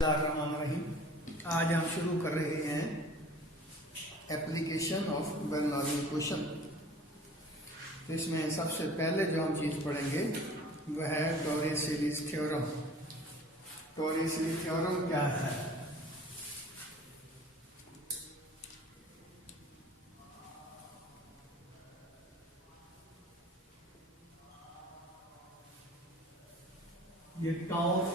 बिस्मिल्लाहिर्रहमानिर्रहीम। आज हम शुरू कर रहे हैं एप्लीकेशन ऑफ बर्नौली इक्वेशन। तो इसमें सबसे पहले जो हम चीज़ पढ़ेंगे वह है टोरी-सीरीज थ्योरम। टोरी-सीरीज थ्योरम क्या है? ये टॉप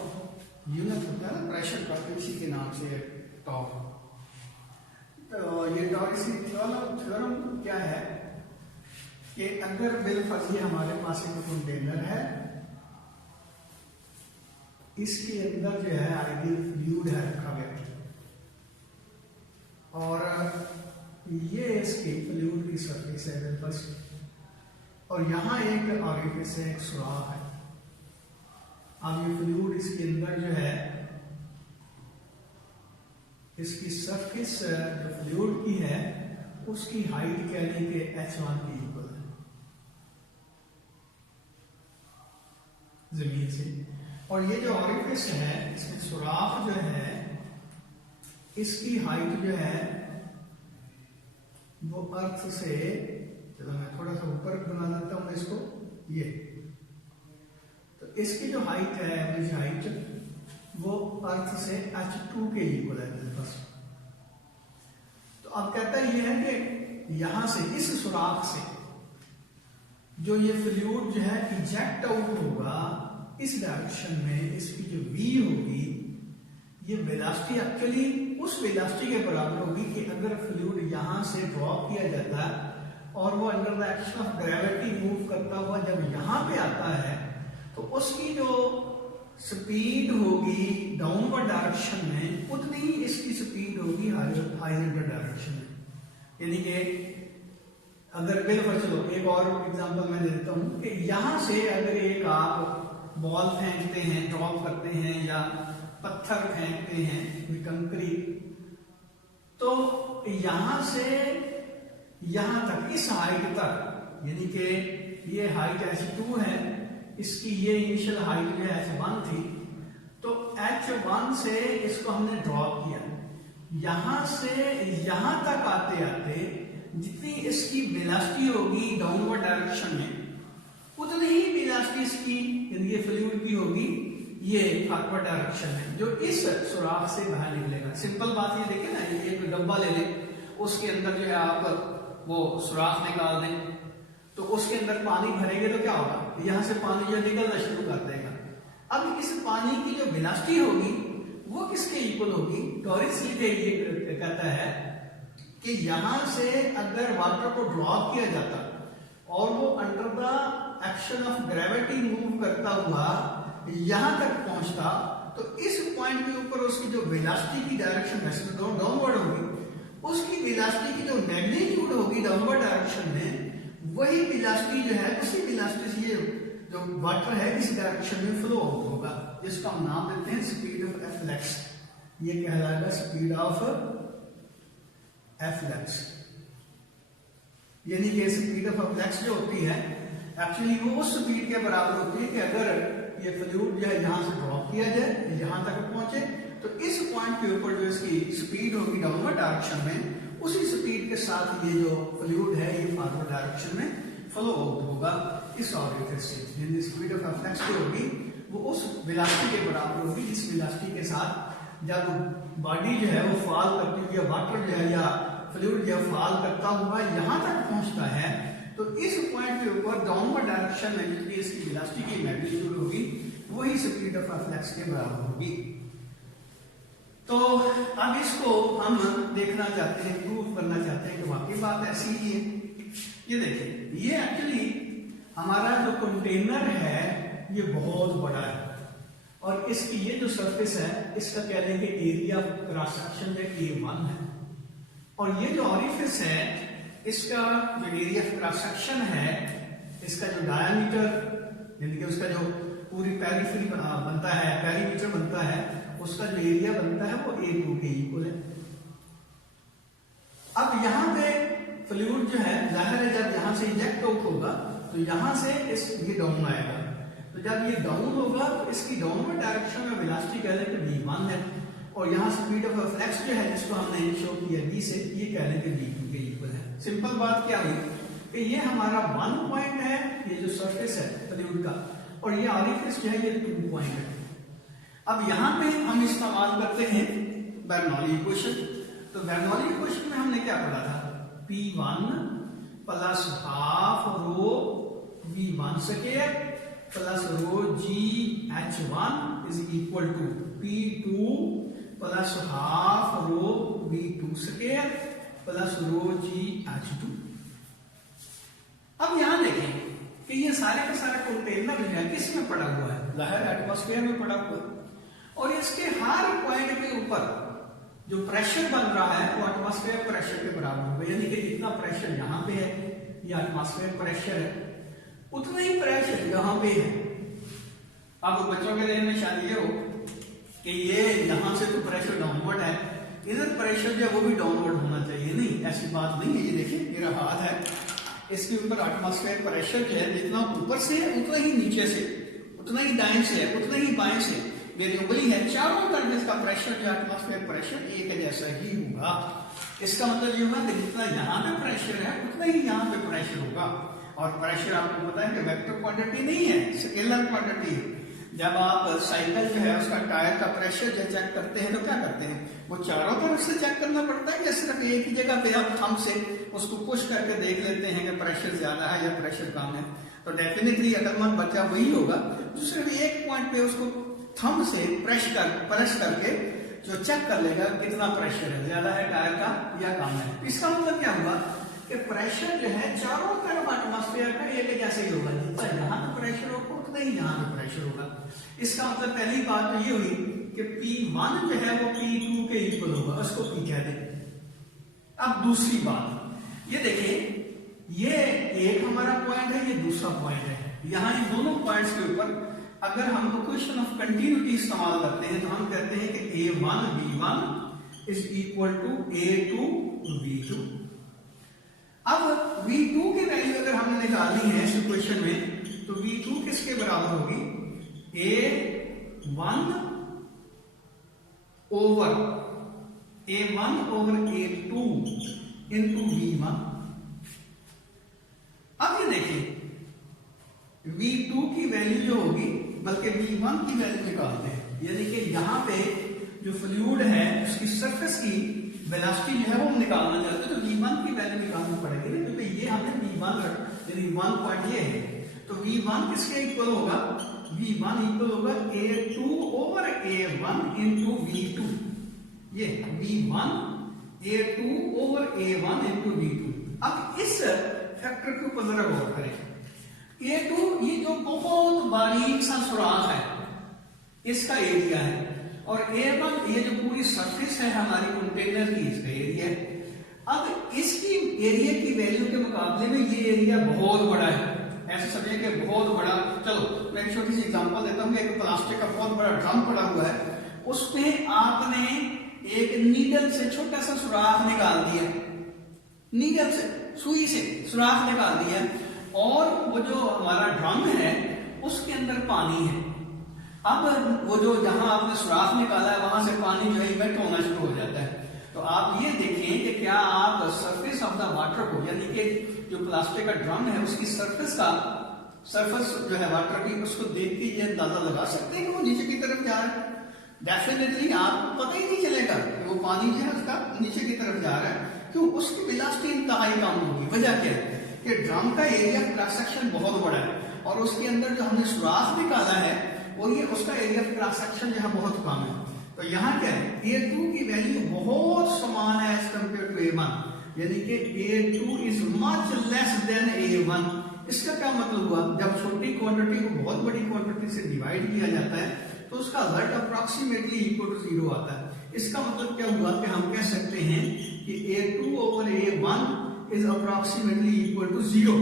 यूनिट होता है ना, प्रेशर का, तो इसी के नाम से टॉप। तो ये टोरी-सीरीज थ्योरम क्या है कि अगर बिलफर्ज हमारे पास एक कंटेनर है, इसके अंदर जो है आइडियल फ्लूइड है रखा गया, और ये इसकी फ्लूइड की सरफेस है बिलफर्ज, और यहाँ एक ऑरिफिस है, एक सुराख है। अब ये फ्लूइड इसके अंदर जो है, इसकी सरफेस जो फ्लूइड की है उसकी हाइट कह लें कि h1 की इक्वल है जमीन से, और ये जो ऑरिफिस है इसमें सुराख जो है इसकी हाइट जो है वो अर्थ से, चलो मैं थोड़ा सा ऊपर बना देता हूं इसको, ये तो इसकी जो हाइट है, एवरेज हाइट, वो अर्थ से h2 के इक्वल है मेरे पास। तो अब कहता ये है कि यहां से, इस सुराख से जो ये फ्लूइड जो है इजेक्ट आउट होगा इस डायरेक्शन में, इसकी जो v होगी, ये वेलोसिटी एक्चुअली उस वेलोसिटी के बराबर होगी कि अगर फ्लूइड यहां से ड्रॉप किया जाता है और वो under the action of gravity move करता हुआ जब यहां पे आता है, तो उसकी जो स्पीड होगी डाउनवर्ड डायरेक्शन में, उतनी ही इसकी स्पीड होगी हॉरिजॉन्टल डायरेक्शन में। यानी कि अगर बिल्कुल, चलो एक और एग्जांपल मैं देता हूं कि यहां से अगर एक आप बॉल फेंकते हैं, ड्रॉप करते हैं, या पत्थर फेंकते हैं, कंक्रीट, तो यहां से यहां तक, इस हाइट तक, यानी कि ये हाइट h2 है, इसकी ये इनिशियल हाइट जो h1 थी, तो h1 से इसको हमने ड्रॉप किया, यहां से यहां तक आते आते जितनी इसकी वेलोसिटी होगी डाउनवर्ड डायरेक्शन में, उतनी ही वेलोसिटी इसकी, यानी ये फ्लूइड की होगी ये फॉरवर्ड डायरेक्शन में, जो इस सुराख से बाहर निकलेगा। सिंपल बात ये देखें ना, ये एक डब्बा ले लें, उसके अंदर जो है आप वो सुराख निकाल दें, तो उसके अंदर पानी भरेंगे तो क्या होगा, यहां से पानी जो निकलना शुरू कर देगा। अब इस पानी की जो वेलोसिटी होगी वो किसके इक्वल होगी? टोरी-सीरीज ये कहता है कि यहां से अगर वाटर को ड्रॉप किया जाता और वो under the action of gravity move करता हुआ यहां तक पहुंचता, तो इस पॉइंट के ऊपर उसकी जो वेलोसिटी की डायरेक्शन डाउनवर्ड होगी, उसकी वेलोसिटी की जो मैग्नीट्यूड होगी डाउनवर्ड डायरेक्शन में, वही वेलोसिटी जो है, उसी वेलोसिटी से ये जो वाटर है इस डायरेक्शन में फ्लो आउट होगा, जिसका हम नाम देते हैं स्पीड ऑफ एफ्लक्स। ये कहलाएगा स्पीड ऑफ एफ्लक्स। यानी कि स्पीड ऑफ एफ्लक्स जो होती है एक्चुअली वो उस स्पीड के बराबर होती है कि अगर ये फ्लूइड जो है यहां से ड्रॉप किया जाए, यहां तक पहुंचे, तो इस पॉइंट के ऊपर जो इसकी स्पीड होगी डाउनवर्ड डायरेक्शन में, उसी स्पीड के साथ ये जो फ्लूइड है ये फॉरवर्ड डायरेक्शन में फ्लो आउट होगा इस ऑरिफिस से। यानी स्पीड ऑफ एफ्लक्स जो होगी वो उस वेलोसिटी के बराबर होगी जिस वेलोसिटी के साथ जब बॉडी जो है वो फॉल करती हुई, या वाटर जो है या फ्लूइड जो फॉल करता हुआ यहां तक पहुंचता है, तो इस पॉइंट के ऊपर डाउनवर्ड डायरेक्शन में जितनी इसकी वेलोसिटी की मैग्नीट्यूड होगी वही स्पीड ऑफ एफ्लक्स के बराबर होगी। तो अब इसको हम देखना चाहते हैं, प्रूव करना चाहते हैं कि वाकई बात ऐसी ही है। ये देखिए, ये एक्चुअली हमारा जो कंटेनर है ये बहुत बड़ा है, और इसकी ये जो सरफेस है इसका कह लें कि एरिया क्रॉस सेक्शन A1 है, और ये जो ऑरिफिस है इसका जो एरिया क्रॉस सेक्शन है, इसका जो डायमीटर, यानी कि उसका जो पूरी पेरिफेरी बनता है, पेरीमीटर बनता है, उसका जो एरिया बनता है वो A2 के इक्वल है। अब यहां पे फ्लूइड जो है, जाहिर है जब यहां से इंजेक्ट आउट होगा तो यहां से ये डाउन आएगा, तो जब ये डाउन होगा तो इसकी डाउनवर्ड डायरेक्शन में वेलोसिटी कह लें कि v1 है, और यहाँ स्पीड ऑफ फ्लक्स जो है जिसको हमने शो किया b से, ये कह लेंगे v2 के इक्वल है। सिंपल बात क्या हुई कि ये हमारा 1 पॉइंट है, ये जो सरफेस है फ्लूइड का, और ये ऑरिफिस जो है ये 2 पॉइंट है। अब यहाँ पे हम इस्तेमाल करते हैं बर्नौली इक्वेशन। तो बर्नौली इक्वेशन में हमने क्या पढ़ा था, P1 plus half rho V1 square plus rho GH1 is equal to P2 plus half rho V2 square plus rho GH2। अब यहां देखें कि ये सारे का सारा कंटेनर जो है किस में पड़ा हुआ है, लहर एटमॉस्फेयर में पड़ा हुआ है, और इसके हर पॉइंट के ऊपर जो प्रेशर बन रहा है वो एटमॉस्फेयर प्रेशर के बराबर होगा। यानी कि जितना प्रेशर यहाँ पे है, ये एटमॉस्फेयर प्रेशर है, उतना ही प्रेशर यहाँ पे है। अब बच्चों के जहन में शायद ये हो कि ये यहाँ से तो प्रेशर डाउनवर्ड है, इधर प्रेशर जो है वो भी डाउनवर्ड होना चाहिए। नहीं, ऐसी बात नहीं है। ये देखिए मेरा हाथ है, इसके ऊपर एटमॉस्फेयर प्रेशर जो है जितना ऊपर से है उतना ही नीचे से, उतना ही दाएं से है, उतना ही बाएं से मेरी उंगली है, चारों तरफ इसका प्रेशर जो एटमॉस्फेयर प्रेशर एक जैसा ही होगा। इसका मतलब ये होगा कि जितना यहाँ पे प्रेशर है उतना ही यहाँ पे प्रेशर होगा। और प्रेशर आपको पता है कि वेक्टर क्वांटिटी नहीं है, स्केलर क्वांटिटी है। जब आप साइकिल जो है उसका टायर का प्रेशर जो चेक करते हैं तो क्या करते हैं, वो चारों तरफ से चेक करना पड़ता है या सिर्फ एक ही जगह पे आप थंब से उसको पुश करके देख लेते हैं कि प्रेशर ज्यादा है या प्रेशर कम है। तो डेफिनेटली अकलमंद बच्चा वही होगा जो सिर्फ एक पॉइंट पे उसको थंब से प्रेस करके जो चेक कर लेगा कितना प्रेशर है, ज्यादा है टायर का या कम है। इसका मतलब क्या हुआ कि प्रेशर जो है चारों तरफ एटमॉस्फेयर का एक जैसे ही होगा, जितना यहाँ पे प्रेशर होगा उतना ही यहाँ पे प्रेशर होगा। इसका मतलब पहली बात तो ये हुई कि P1 जो है वो P2 के इक्वल होगा, उसको P कह दें। अब दूसरी बात ये देखिए, ये एक हमारा पॉइंट है, ये दूसरा पॉइंट है। यहाँ इन दोनों पॉइंट्स के ऊपर अगर हम क्वेश्चन ऑफ कंटिन्यूटी इस्तेमाल करते हैं तो हम कहते हैं कि A1 V1 is equal to A2 V2। अब V2 की वैल्यू अगर हमने निकालनी है इस इक्वेशन में तो V2 किसके बराबर होगी, A1 over A2 into V1। अब ये देखिए V2 की वैल्यू जो होगी, बल्कि V1 की वैल्यू निकालते हैं, यानी कि यहाँ पे जो फ्लूइड है उसकी सरफेस की वेलोसिटी जो है वो हम निकालना चाहते हैं, तो V1 की वैल्यू निकालनी पड़ेगी ना, क्योंकि ये हमने V1 यानी 1 पॉइंट ये है, तो V1 किसके इक्वल होगा, V1 इक्वल होगा A2 over A1 into V2। ये V1 A2 over A1 into V2। अब इस फैक्टर के ऊपर जरा गौर करें। A2 ये जो बहुत बारीक सा सुराख है इसका एरिया है, और A1 ये जो पूरी सरफेस है हमारी कंटेनर की, इसका एरिया है। अब इसकी एरिया की वैल्यू के मुकाबले में ये एरिया बहुत बड़ा है, ऐसे समझिए कि बहुत बड़ा। चलो मैं एक छोटी सी एग्जांपल देता हूँ। एक प्लास्टिक का बहुत बड़ा ड्रम पड़ा हुआ है, उसमें आपने एक नीडल से छोटा सा सुराख निकाल दिया, नीडल से सुई से सुराख निकाल दिया, और वो जो हमारा ड्रम है उसके अंदर पानी है। अब वो जो जहां आपने सुराख निकाला है वहां से पानी जो है इवेंट होना शुरू हो जाता है। तो आप ये देखें कि क्या आप सरफेस ऑफ द वाटर को, यानी कि जो प्लास्टिक का ड्रम है उसकी सरफेस जो है वाटर की, उसको देख के ये अंदाजा लगा सकते हैं कि वो नीचे की तरफ जा रहा है। डेफिनेटली आपको पता ही नहीं चलेगा कि वो पानी जो है उसका नीचे की तरफ जा रहा है। क्यों? उसकी वेलोसिटी इंतहाई कम होगी। वजह क्या है कि ड्रम का एरिया क्रॉस सेक्शन बहुत बड़ा है, और उसके अंदर जो हमने सुराख निकाला है और ये उसका एरिया क्रॉस सेक्शन जो है बहुत कम है। तो यहाँ क्या है, A2 की वैल्यू बहुत समान है एज कंपेयर टू A1, यानी कि A2 is much less than A1। इसका क्या मतलब हुआ, जब छोटी क्वांटिटी को बहुत बड़ी क्वांटिटी से डिवाइड किया जाता है तो उसका रिजल्ट अप्रोक्सीमेटली इक्वल टू 0 आता है। इसका मतलब क्या हुआ कि हम कह सकते हैं कि A2 over A1 is approximately equal to 0।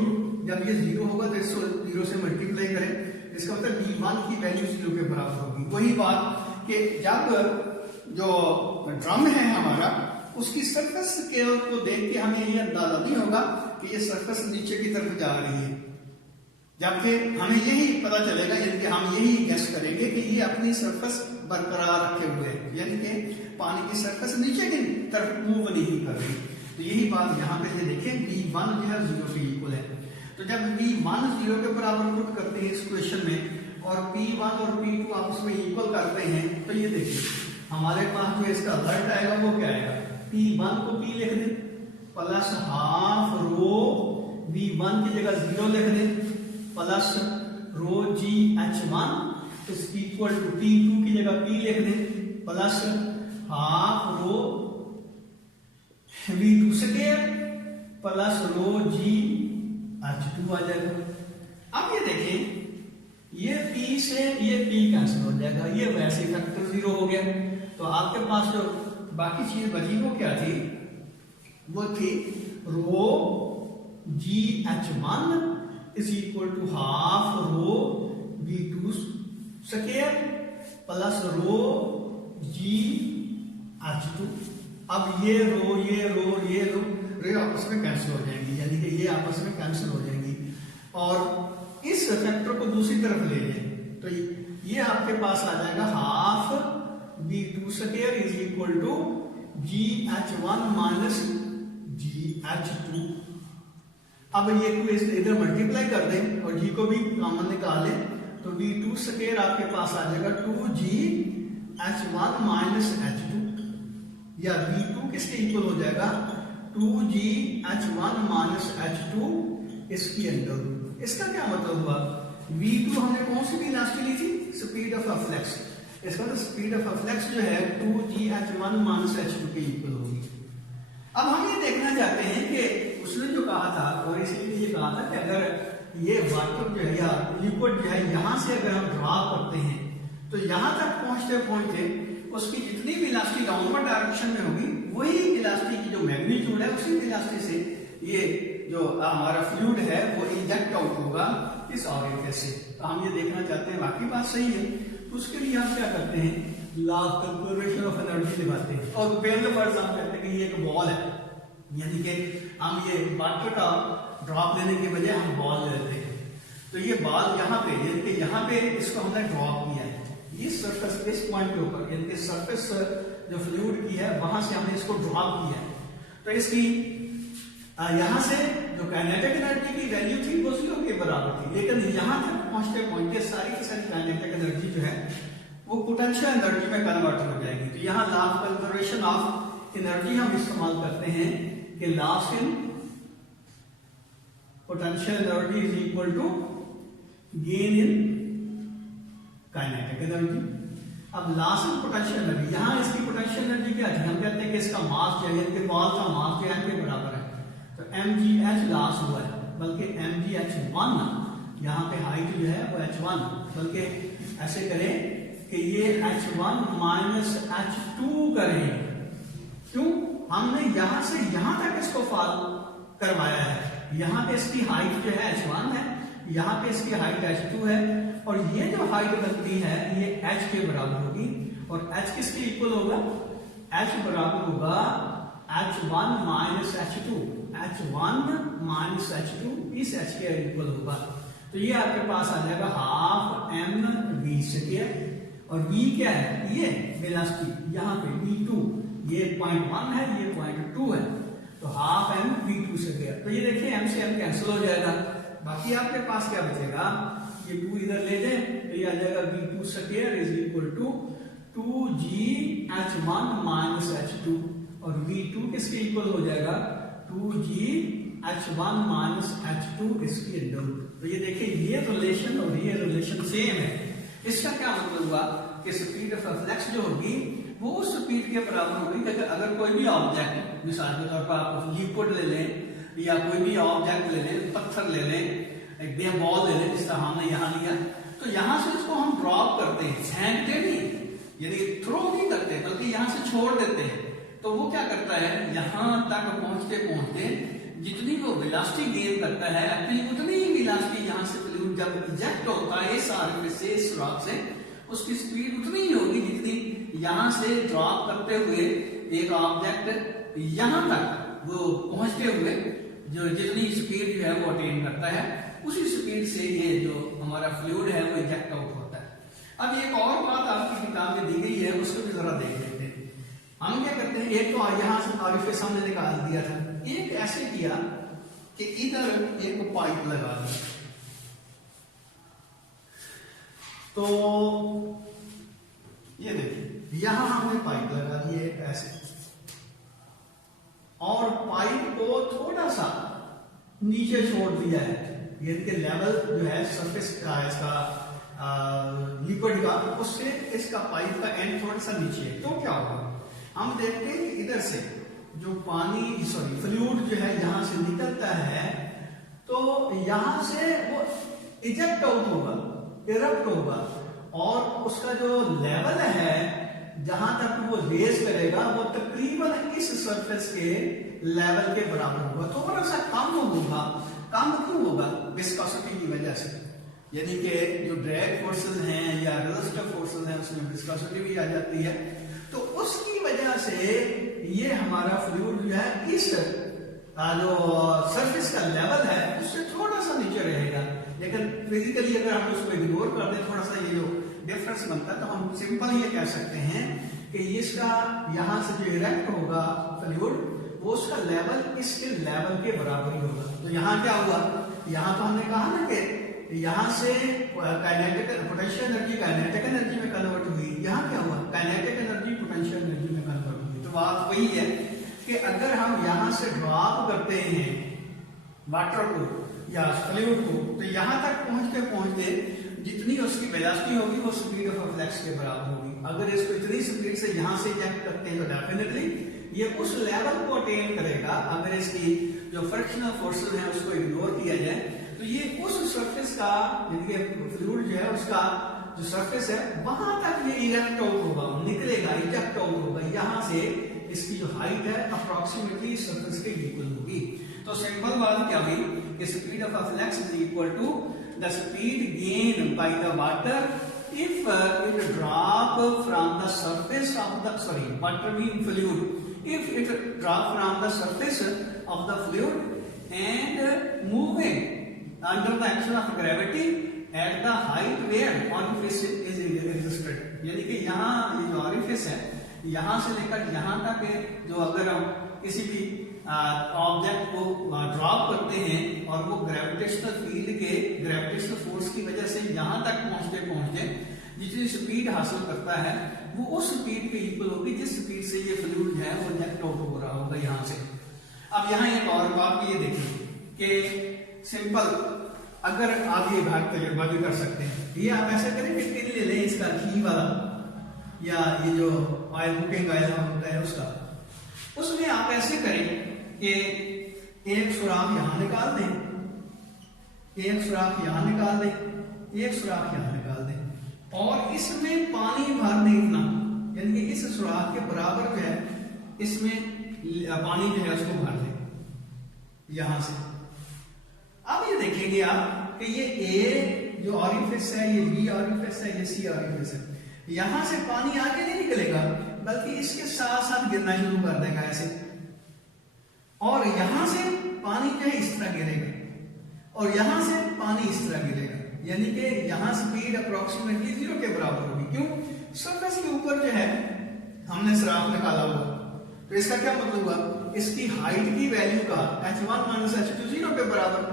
जब ये 0 होगा तो इसको 0 से मल्टीप्लाई करें, इसका मतलब V1 की वैल्यू 0 के बराबर होगी। वही बात कि जब जो ड्रम है हमारा उसकी सरफेस स्केल को देख के हमें ये अंदाजा नहीं होगा कि ये सरफेस नीचे की तरफ जा रही है, जबकि हमें यही पता चलेगा, यानी कि हम यही गेस करेंगे कि ये अपनी सरफेस बरकरार रखे हुए हैं, यानी कि पानी की सरफेस नीचे की तरफ मूव नहीं कर रही। तो यही बात यहाँ पे से देखें, V1 जो है 0 के इक्वल है। तो जब V1 0 के बराबर पुट करते हैं इस क्वेश्चन में और P1 और P2 आपस में इक्वल करते हैं, तो ये देखिए हमारे पास जो इसका रिजल्ट आएगा वो क्या आएगा, P1 को P लिख दें प्लस हाफ रो V1 की जगह 0 लिख दें plus rho GH1 is equal to P2 की जगह P लिख दें plus half rho V2 square plus rho GH2 आ जाएगा। अब ये देखें ये P से ये P कैंसिल हो जाएगा, ये वैसे फैक्टर 0 हो गया। तो आपके पास जो बाकी चीज बची वो क्या थी, वो थी rho GH1 is equal to half rho V2 square plus rho GH2। अब ये रो आपस में कैंसिल हो जाएंगी, यानी कि ये आपस में कैंसिल हो जाएंगी और इस फैक्टर को दूसरी तरफ ले लें तो ये आपके पास आ जाएगा half V2 square is equal to GH1 minus GH2। अब ये को इधर मल्टीप्लाई कर दें और G को भी कॉमन निकालें तो V2 स्क्वायर आपके पास आ जाएगा 2GH1 माइनस H2 या V2 किसके इक्वल हो जाएगा 2GH1 माइनस H2 इसकी अंडर रूट। इसका क्या मतलब हुआ, V2 हमने कौन सी वेलोसिटी ली थी, स्पीड ऑफ फ्लक्स। इसका तो स्पीड ऑफ फ्लक्स जो है 2GH1 माइनस H2 के इक्वल होगी। अब हम ये देखना चाहते हैं कि उसने जो कहा था और इसलिए ये कहा था कि अगर ये वाटर जो है या लिक्विड जो है यहां से अगर हम ड्रॉ करते हैं तो यहां तक पहुंचते उसकी जितनी वेलोसिटी डाउनवर्ड डायरेक्शन में होगी वही वेलोसिटी की जो मैग्नीट्यूड है उसी वेलोसिटी से ये जो हमारा फ्लूइड है वो इंजेक्ट आउट होगा इस ऑरिफिस से। तो हम ये देखना चाहते हैं बाकी बात सही है, तो उसके लिए हम क्या करते हैं, law of conservation of energy लगाते हैं और पहले फर्ज हम कहते हैं कि ये एक बॉल है, यानी कि हम ये वाटर का ड्रॉप लेने के बजाय हम बॉल लेते हैं। तो ये बॉल यहाँ पे यानी कि यहाँ पे इसको हमने ड्रॉप किया है, ये सरफेस इस पॉइंट के ऊपर यानी कि सरफेस जो फ्लूइड की है वहां से हमने इसको ड्रॉप किया है। तो इसकी यहां से जो काइनेटिक एनर्जी की वैल्यू थी वो 0 के बराबर थी, लेकिन यहां तक पहुंचते सारी की सारी काइनेटिक एनर्जी जो है वो पोटेंशियल एनर्जी में कन्वर्ट हो जाएगी। तो यहाँ law of conservation of energy हम इस्तेमाल करते हैं कि loss in potential energy is equal to gain in kinetic energy. अब लॉस इन पोटेंशियल एनर्जी, यहाँ इसकी पोटेंशियल एनर्जी क्या थी, हम कहते हैं कि इसका मास जो है इनके बॉल का मास जो है के बराबर है, तो mgh लॉस हुआ है, बल्कि mgh1 यहाँ पे हाइट जो है वो h1, बल्कि ऐसे करें कि ये h1 माइनस h2 करें। क्यों, हमने यहां से यहां तक इसको फॉल करवाया है, यहाँ पे इसकी हाइट जो है h1 है, यहाँ पे इसकी हाइट h2 है और ये जो हाइट बनती है ये h के बराबर होगी और h किसके इक्वल होगा, h बराबर होगा h1 minus h2, h1 minus h2 इस h के इक्वल होगा। तो ये आपके पास आ जाएगा हाफ mv स्क्वायर और v क्या है, ये वेलोसिटी यहाँ पे v2, ये 0.1 है ये 0.2 है, तो हाफ m v2 स्क्वायर। तो ये देखिए m से m कैंसिल हो जाएगा, बाकी आपके पास क्या बचेगा, ये 2 इधर ले जाए तो ये आ जाएगा v2 square is equal to 2gh1 minus h2 और v2 किसके इक्वल हो जाएगा 2gh1 माइनस h2 इसकी अंडर। तो ये देखिए ये रिलेशन और ये रिलेशन सेम है। इसका क्या मतलब हुआ कि स्पीड ऑफ फ्लक्स जो होगी वो उस स्पीड के बराबर होगी कि अगर कोई भी ऑब्जेक्ट, मिसाल के तौर पर आप लिक्विड ले लें या कोई भी ऑब्जेक्ट ले लें, पत्थर ले लें, एक बॉल ले लें जिस तरह हमने यहाँ लिया, तो यहाँ से उसको हम ड्रॉप करते हैं, फेंकते नहीं, यानी थ्रो नहीं करते बल्कि यहाँ से छोड़ देते हैं, तो वो क्या करता है यहाँ तक पहुंचते पहुंचते जितनी वो वेलोसिटी गेन करता है एक्चुअली उतनी ही वेलोसिटी यहाँ से फ्लूइड जब इजेक्ट होता है इस सरफेस से, इस रॉक से, उसकी स्पीड उतनी ही होगी जितनी यहाँ से ड्रॉप करते हुए एक ऑब्जेक्ट यहाँ तक वो पहुंचते हुए जो जितनी स्पीड जो है वो अटेन करता है, उसी स्पीड से ये जो हमारा फ्लूइड है वो इजेक्ट आउट होता है। अब एक और बात आपकी किताब में दी गई है उसको भी जरा देख लेते हैं। एक तो यहाँ से ऑरिफिस हमने निकाल दिया था, एक ऐसे किया कि इधर एक पाइप लगा दी। तो ये देखिए यहां हमने पाइप लगा दी है ऐसे, और पाइप को थोड़ा सा नीचे छोड़ दिया है, ये लेवल जो है सरफेस का इसका लिक्विड का, उससे इसका पाइप का एंड थोड़ा सा नीचे है। तो क्या होगा, हम देखते हैं कि इधर से जो पानी फ्लूइड जो है यहां से निकलता है, तो यहां से वो इजेक्ट आउट होगा, इरप्ट होगा, और उसका जो लेवल है जहां तक वो रेस करेगा वो तकरीबन इस सरफेस के लेवल के बराबर होगा, थोड़ा सा कम होगा। कम क्यों होगा? विस्कोसिटी की वजह से, यानी कि जो ड्रैग फोर्सेस हैं या रेजिस्टिव फोर्सेस हैं उसमें विस्कोसिटी भी आ जाती है, तो उसकी वजह से ये हमारा फ्लूइड जो है इस जो सरफेस का लेवल है उससे थोड़ा सा नीचे रहेगा। लेकिन फिजिकली अगर हम उसको इग्नोर कर दें, थोड़ा सा ये जो डिफरेंस बनता है, तो हम सिंपल ये कह सकते हैं कि इसका यहां से जो इरेक्ट होगा फ्लूइड, वो उसका लेवल इसके लेवल के बराबर ही होगा। तो यहां क्या हुआ, यहां तो हमने कहा ना कि यहां से kinetic potential energy kinetic energy में कन्वर्ट हुई, यहां क्या हुआ, काइनेटिक एनर्जी पोटेंशियल एनर्जी में कन्वर्ट हुई। तो बात वही है कि अगर हम यहां से ड्रॉप करते हैं वाटर को या फ्लूइड को, तो यहां तक पहुंचते पहुंचते जितनी उसकी वेलोसिटी होगी वो स्पीड ऑफ फ्लक्स के बराबर होगी। अगर इसको इतनी स्पीड से यहां से इंजेक्ट करते हैं तो डेफिनेटली ये उस लेवल को अटेन करेगा। अगर इसकी जो फ्रिक्शनल फोर्सेस हैं उसको इग्नोर किया जाए, तो ये उस सरफेस का, यानी फ्लूइड जो है उसका जो सरफेस है वहां तक ये इजेक्ट आउट होगा, निकलेगा, इजेक्ट आउट होगा। यहां से इसकी जो हाइट है अप्रोक्सीमेटली सरफेस के इक्वल होगी। तो सिंपल बात क्या हुई कि speed of flux is equal to the speed gain by the water if it drop from the surface of the water being fluid, if it drop from the surface of the fluid and moving under the action of gravity at the height where orifice is existed, यानी कि यहाँ ये जो orifice है यहाँ से लेकर यहाँ तक जो अगर हम किसी भी ऑब्जेक्ट को ड्रॉप करते हैं और वो ग्रेविटेशनल फील्ड के ग्रेविटेशनल फोर्स की वजह से यहाँ तक पहुंचते पहुंचते जितनी स्पीड हासिल करता है वो उस स्पीड के इक्वल होगी जिस स्पीड से ये फ्लूइड है वो इंजेक्ट आउट हो रहा होगा यहाँ से। अब यहाँ एक और बात ये देखिए कि सिंपल अगर आप ये भाग तजुर्बा भी कर सकते हैं, ये आप ऐसा करें कि टिन ले लें इसका घी वाला या ये जो ऑयल कुकिंग ऑयल होता है उसका, उसमें आप ऐसे करें कि एक सुराख यहां निकाल दें, एक सुराख यहां निकाल दें, एक सुराख यहां निकाल दें, और इसमें पानी भर दें इतना, यानी कि इस सुराख के बराबर जो है इसमें पानी जो है उसको भर दें यहां से। अब ये देखेंगे आप कि ये ए जो ऑरिफिस है, ये बी ऑरिफिस है, ये सी ऑरिफिस है, यहां से पानी आगे नहीं निकलेगा बल्कि इसके साथ साथ गिरना शुरू कर देगा ऐसे, और यहां से पानी जो है इस तरह गिरेगा और यहां से पानी इस तरह गिरेगा, यानी कि यहां स्पीड अप्रोक्सीमेटली 0 के बराबर होगी। क्यों? सरफेस के ऊपर जो है हमने सुराख निकाला हुआ, तो इसका क्या मतलब हुआ, इसकी हाइट की वैल्यू का h1 माइनस h2 0 के बराबर,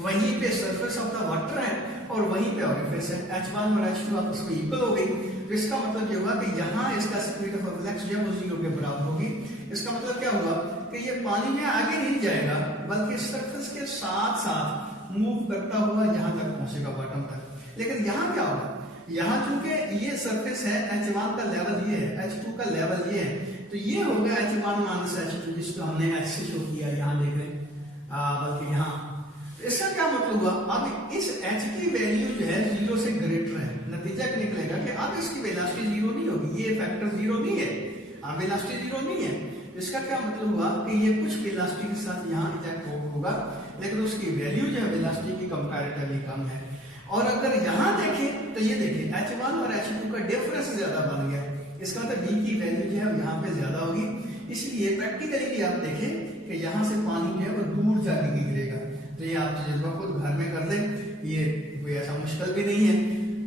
वहीं पे सरफेस ऑफ द वाटर है और वहीं पे ऑरिफिस है, h1 और h2 आपस में इक्वल हो गई। तो इसका मतलब ये हुआ कि यहाँ इसका स्पीड ऑफ फ्लक्स जो है वो 0 के बराबर होगी। इसका मतलब क्या हुआ कि ये पानी में आगे नहीं जाएगा बल्कि सरफेस के साथ साथ मूव करता हुआ यहाँ तक पहुंचेगा बॉटम तक। लेकिन यहाँ क्या होगा, यहाँ चूंकि ये सरफेस है, h1 का लेवल ये है, h2 का लेवल ये है, तो ये होगा h1 माइनस h2 जिसको हमने h से शो किया, यहाँ देख रहे हैं, बल्कि यहाँ। इसका क्या मतलब हुआ, अब इस h की वैल्यू जो है 0 से ग्रेटर है, नतीजा निकलेगा कि अब इसकी वेलोसिटी 0 नहीं होगी, ये फैक्टर 0 नहीं है, अब वेलोसिटी 0 नहीं है। इसका क्या मतलब हुआ कि ये कुछ वेलोसिटी के साथ यहाँ इजेक्ट होगा, लेकिन उसकी वैल्यू जो है वेलोसिटी की कंपैरेटिवली कम है। और अगर यहाँ देखें तो ये देखिए h1 और h2 का डिफरेंस ज्यादा बन गया, इसका मतलब b की वैल्यू जो है यहाँ पे ज्यादा होगी। इसलिए प्रैक्टिकली भी आप देखें कि यहाँ से पानी जो है वो दूर जाके गिरेगा। तो ये आप तजुर्बा खुद घर में कर लें, ये कोई ऐसा मुश्किल भी नहीं है,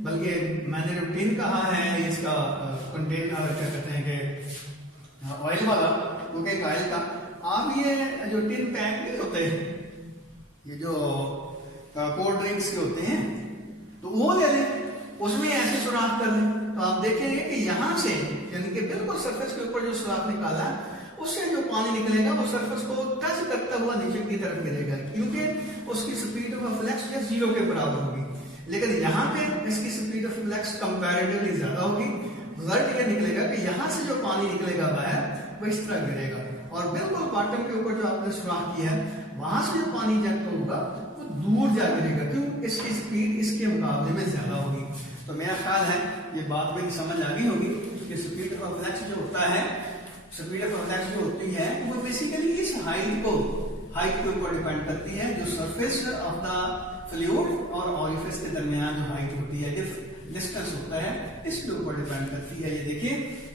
बल्कि मैंने रूटीन कहा है इसका कंटेंट क्या कहते हैं कि ऑयल वाला, वो कहेगा ऑयल का। आप ये जो टिन पैक नहीं होते, ये जो कोल्ड ड्रिंक्स के होते हैं, तो वो ले लें, उसमें ऐसे सुराख कर लें, तो आप देखेंगे कि यहां से यानी कि बिल्कुल सरफेस के ऊपर जो सुराख निकाला उससे जो पानी निकलेगा वो सरफेस को टच करता हुआ नीचे की तरफ गिरेगा, क्योंकि उसकी स्पीड ऑफ फ्लक्स जो 0 के बराबर होगी। लेकिन यहाँ पे इसकी स्पीड ऑफ फ्लक्स कंपैरेटिवली ज्यादा होगी। रिजल्ट ये निकलेगा कि यहाँ से जो पानी निकलेगा बाहर वो इस तरह गिरेगा, और बिल्कुल बॉटम के ऊपर जो आपने सुराख किया है वहां से जो पानी इंजेक्ट होगा वो दूर जा गिरेगा। क्यों? इसकी स्पीड इसके मुकाबले में ज्यादा होगी। तो मेरा ख्याल है ये बात मेरी समझ आ गई होगी कि स्पीड ऑफ फ्लक्स जो होता है, स्पीड ऑफ फ्लक्स जो होती है वो बेसिकली इस हाइट के ऊपर डिपेंड करती है, जो सरफेस ऑफ द फ्लूइड और ऑरिफिस के दरमियान जो हाइट होती है, डिस्टेंस होता है, इसके ऊपर डिपेंड करती है। ये देखिए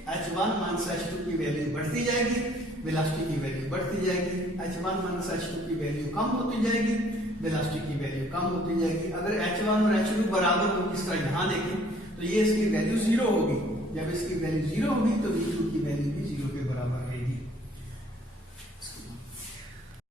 h1 माइनस h2 की वैल्यू बढ़ती जाएगी, वेलोसिटी की वैल्यू बढ़ती जाएगी। h1 माइनस h2 की वैल्यू कम होती जाएगी, वेलोसिटी की वैल्यू कम होती जाएगी। अगर h1 और h2 बराबर हो, किस तरह यहाँ देखें तो ये इसकी वैल्यू 0 होगी। जब इसकी वैल्यू 0 होगी तो v2 की वैल्यू भी 0 के बराबर रहेगी।